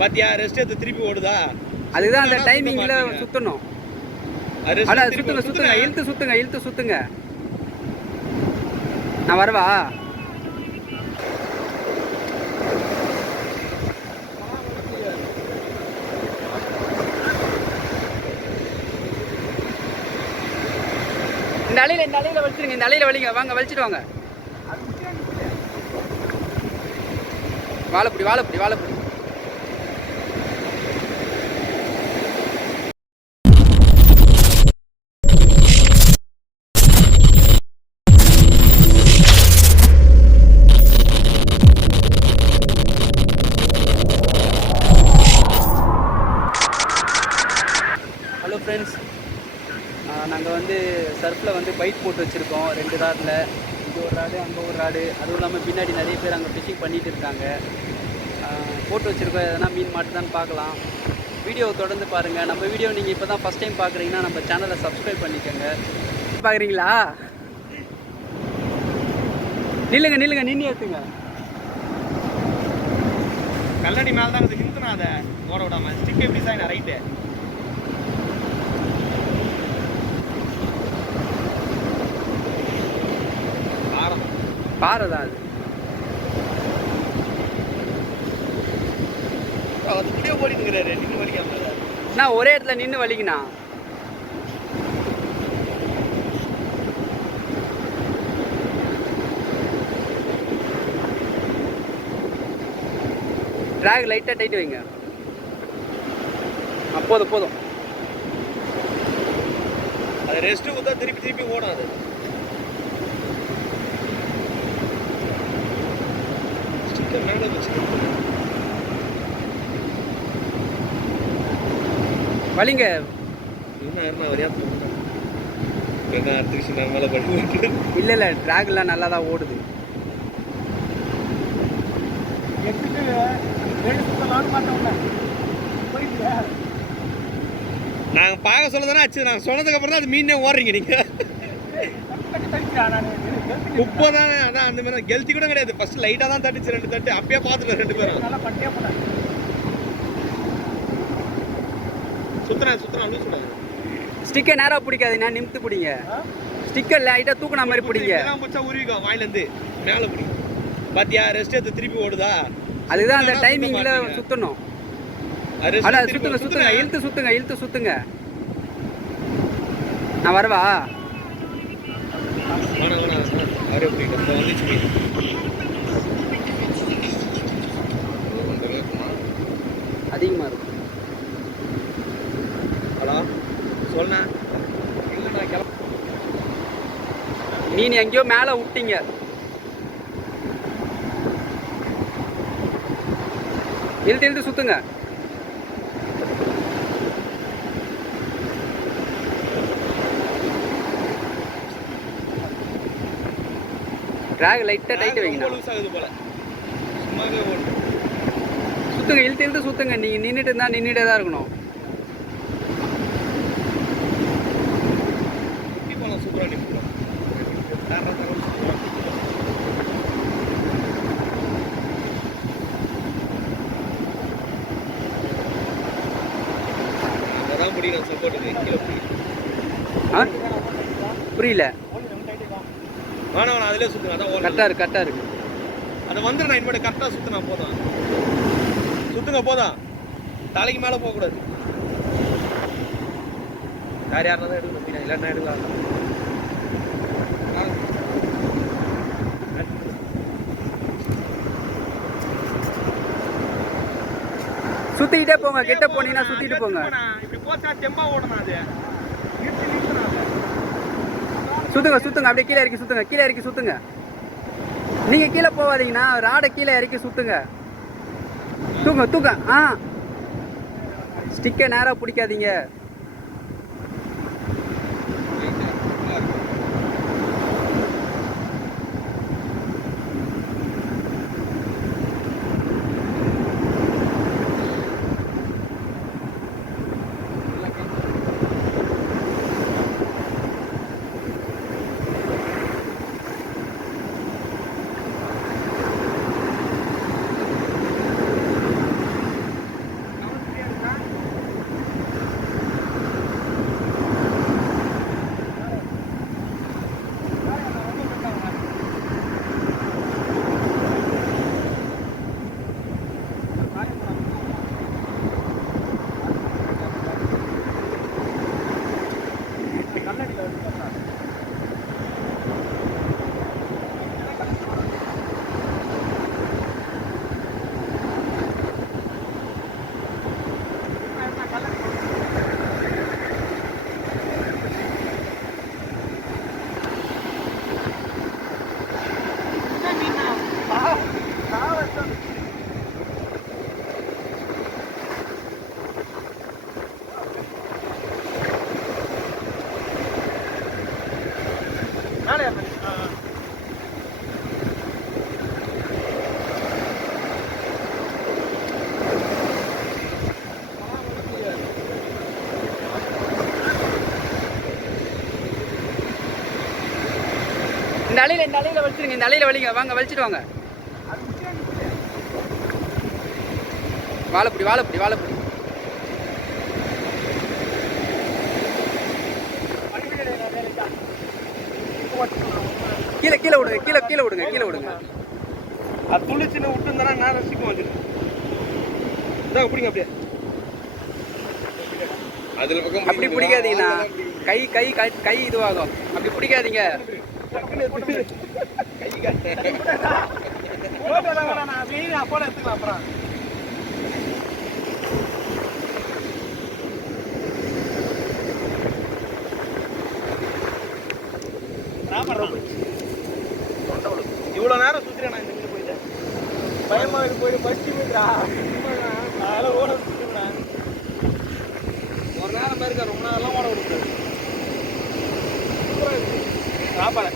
பாத்தியா ரெஸ்ட் எடுத்து திருப்பி ஓடுதா? அதுதான் அந்த டைமிங்ல சுத்தணும். அட சுத்துங்க சுத்துங்க, இழுத்து சுத்துங்க, இழுத்து சுத்துங்க. நான் வரவா? இந்த அலையில வலிச்சிருங்க, இந்த அலையில வலிங்க, வாங்க வலிச்சிட்டு வாங்க. வாழைப்படி வாழைப்படி வாழைப்படி. ஹலோ ஃப்ரெண்ட்ஸ், நாங்கள் வந்து சர்ஃபில் வந்து பைக் போட்டு வச்சுருக்கோம் 2 ராடில். இங்கே ஒரு ராடு, அங்கே ஒரு ராடு. அதுவும் இல்லாமல் பின்னாடி நிறைய பேர் அங்கே ஃபிஷிங் பண்ணிகிட்டு இருக்காங்க. போட்டு வச்சுருக்கோம், எதனா மீன் மாட்டுதான்னு பார்க்கலாம். வீடியோவை தொடர்ந்து பாருங்கள். நம்ம வீடியோ நீங்கள் இப்போ தான் ஃபஸ்ட் டைம் பார்க்குறீங்கன்னா நம்ம சேனலை சப்ஸ்கிரைப் பண்ணிக்கோங்க. பார்க்குறீங்களா? நில்லுங்க நில்லுங்க, நின்று ஏற்றுங்க. கல்லடி மேலே தான் நிறுத்தினா அதை ஓட விடாமல் ஸ்டிக் எப்படி சார் ரைட்டு பாறை தான் அது முடிய ஓடிட்டுங்கிறாரு நின்று வலிக்காம. நான் ஒரே இடத்துல நின்று வலிக்கணா. ட்ராக் லைட்டாக டைட் வைங்க. போதும் போதும். அது ரெஸ்ட்டு கொடுத்தா திருப்பி திருப்பி ஓடும். அது மேலே வச்சு வலிங்க. இல்லை இல்லை, ட்ராக்லாம் நல்லா தான் ஓடுது. நாங்கள் பார்க்க சொல்லதானே ஆச்சு. நாங்கள் சொன்னதுக்கு அப்புறம் தான் அது மீனே ஓடுறீங்க நீங்க. உப்பு தானே, அதான் அந்த மாதிரி கெல்த்தி கூட கிடையாது. ஃபர்ஸ்ட் லைட்டாக தான் தட்டுச்சு 2 தட்டு. அப்பயே பார்த்துக்கலாம் 2 பேரும். சுத்துறேன் லூஸ் விடாது. ஸ்டிக்கை நேராக பிடிக்காதுண்ணா, நிமித்து பிடிங்க. ஸ்டிக்கர் லைட்டாக தூக்குன மாதிரி பிடிங்க. பிடிச்சா உருவிக்கோ வாயிலேருந்து மேலே பிடி. பாத்தியா ரெஸ்ட் எடுத்து திருப்பி ஓடுதா? அதுதான் அந்த டைமிங்ல சுத்தணும். அட சுத்துங்க சுத்துங்க, இழுத்து சுத்துங்க, இழுத்து சுத்துங்க. நான் வரவா? அதிகமாக இருக்கும். ஹலோ சொல்லுண்ணா. மீன் எங்கேயோ மேலே விட்டீங்க. இழுத்து இழுத்து சுத்துங்க. ட்ராக் லைட்டாக டைட் வைங்க. சுத்துங்க, இழுத்து இழுத்து சுத்துங்க. நீங்கள் நின்றுட்டு இருந்தால் நின்றுட்டே தான் இருக்கணும். புரியல. அதிலே சுத்துங்க. கரெக்டாக இருக்கு. அதை வந்துடு. நான் இனிமேட்டு கரெக்டாக சுற்றுனா போதும். சுற்றுங்க போதும். தலைக்கு மேலே போகக்கூடாது. யாருன்னா தான் எடுக்கணும். இல்லைன்னா எடுக்கலாம். சுத்திக்கிட்டே போங்க. கிட்ட போனீங்கன்னா சுத்திட்டு போங்க. இப்படி போச்சா தெம்பா ஓடணும். அது சுத்துங்க சுத்துங்க. அப்படியே கீழே இறக்கி சுத்துங்க, கீழே இறக்கி சுத்துங்க. நீங்க கீழே போவாதீங்கன்னா ராடை கீழே இறக்கி சுத்துங்க. தூங்க தூங்க. ஸ்டிக்கை நேராக பிடிக்காதீங்க. இந்த அலையில வலிச்சிருங்க, இந்த அலையில வலிங்க, வாங்க வலிச்சிட்டு வாங்க. வாழைப்படி வாழைப்படி வாழைப்படி. கீழே கீழே விடுங்க, கீழே கீழே விடுங்க, கீழே விடுங்க. அது துளிச்சுன்னு விட்டு இருந்தா நான் ரசிக்கும் வந்துடும். இதான் பிடிங்க அப்படியே. அதுல பக்கம் அப்படி பிடிக்காதீங்கண்ணா, கை கை கை இதுவாகும், அப்படி பிடிக்காதீங்க. போட எடுத்துக்கலாம் அப்புறம். இவ்வளவு நேரம் சுத்துறேன் நான் இந்த வீடு போயிட்டேன். பயமா இருக்கு, போயிட்டு பஸ்ட் மீட்ரா அதெல்லாம் ஓட சுத்துறேன். ஒரு நேரம் மாதிரி இருக்கா, ரொம்ப நேரம்லாம் ஓட விடுறது. சாப்பாடு